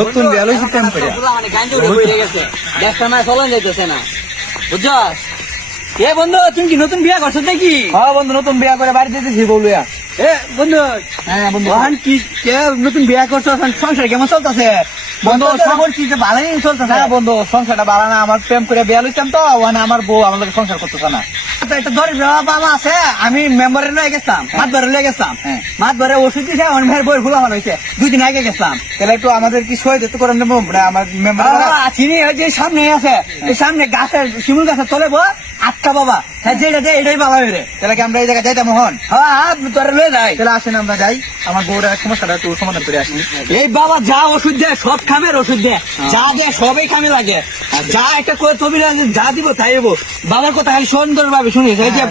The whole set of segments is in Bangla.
নতুন বিয়া লইছি প্রেম মানে গাঞ্জা উঠে গেছে। না চলন যাইতেছে না। বুঝছস এ বন্ধু তুমি কি নতুন বিয়া করছ নাকি? হ্যাঁ বন্ধু নতুন বিয়া করে বাড়ি যেতেছি বলুয়া এ বন্ধু হ্যাঁ বন্ধু। ওহান কি কে নতুন বিয়া করছ? সংসার কেমন চলতেছে? বন্ধু, খবর কি যে ভালোই চলতেছে? হ্যাঁ বন্ধু সংসারটা বাড়া না আমার প্রেম করে বিয়া লইতাম তো মানে আমার বউ লগে সংসার করতেছে না। তো একটা গরিব বাবা আছে আমি মেম্বারে লয়ে গেছিলাম মাত ভরে লয়ে গেছিলাম। হ্যাঁ। মাত ভরে ওষুধ দিছে আমার ভাইয়ের বইয়ের ভুলা ভালো হয়েছে দুই দিন আগে গেছিলাম। তাহলে একটু আমাদের কি সহায় দিতে করেন দেবো মানে আমার মেম্বার চিনি ওই যে সামনে আছে। সামনে গাছের শিমুল গাছের তলে বো আটটা বাবা হ্যাঁ যেটা এটাই বাবা রে তাহলে কি আমরা এই জায়গায় যাইতাম মোহন হ্যাঁ হ্যাঁ লয়ে যায় তাহলে আসেন আমরা যাই। আমার বউর সমস্যাটা একটু সমাধান করে আসি। এই বাবা যা ওষুধ দেয় সব খামের ওষুধ দেয় যা দেয় সবই খামে লাগে। যা একটা করে তবি যা দিব তাই দেবো বাবার কথা খালি সুন্দর ভাবে শুনিস? এই যে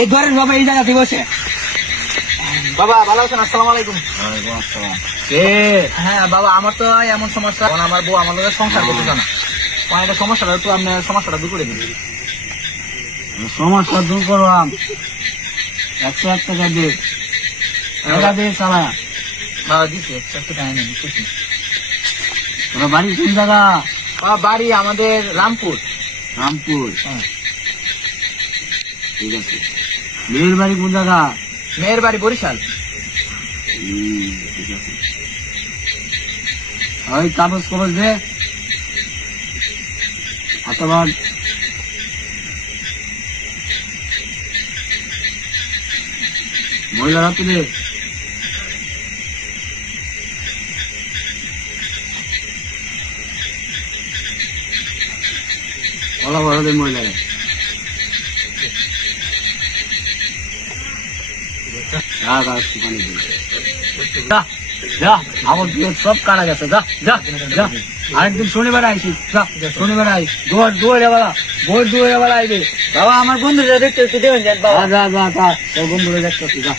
এই ঘরের বাবা এই জায়গাতে বসে। বাবা ভালো আছেন? আসসালামু আলাইকুম। হ্যাঁ বাবা আমার তো এমন সমস্যা। আমার বউ আমার সংসার করতে না। আমার সমস্যাটা একটু আপনার সমস্যাটা দূর করে দিন সমস্যা দূর করলাম একশো এক টাকা দিয়ে টাকা দিয়ে চালা বাবা দিছি একটু টাইম নেই দিচ্ছি। তোর বাড়ি কোন জায়গা? বাড়ি আমাদের রামপুর। রামপুর। হ্যাঁ। ঠিক আছে। মেয়ের বাড়ি কোন জায়গা? মেয়ের বাড়ি বরিশাল। ঠিক আছে। ওই কাগজ কবজ দে অথবা মহিলারা তুলে ওলা বড় মহিলারা একটুখানি দে। যা আমার বিয়ে সব কাটা গেছে যা যা যা। আরেকদিন শনিবার আইসি যা শনিবার আই দুয়ার দুয়ার বেলা ভোর দুয়ার বেলা আইবে। বাবা আমার বন্ধুরা দেখতে দেবেন যা যা যা তোর বন্ধুরা দেখতে যা।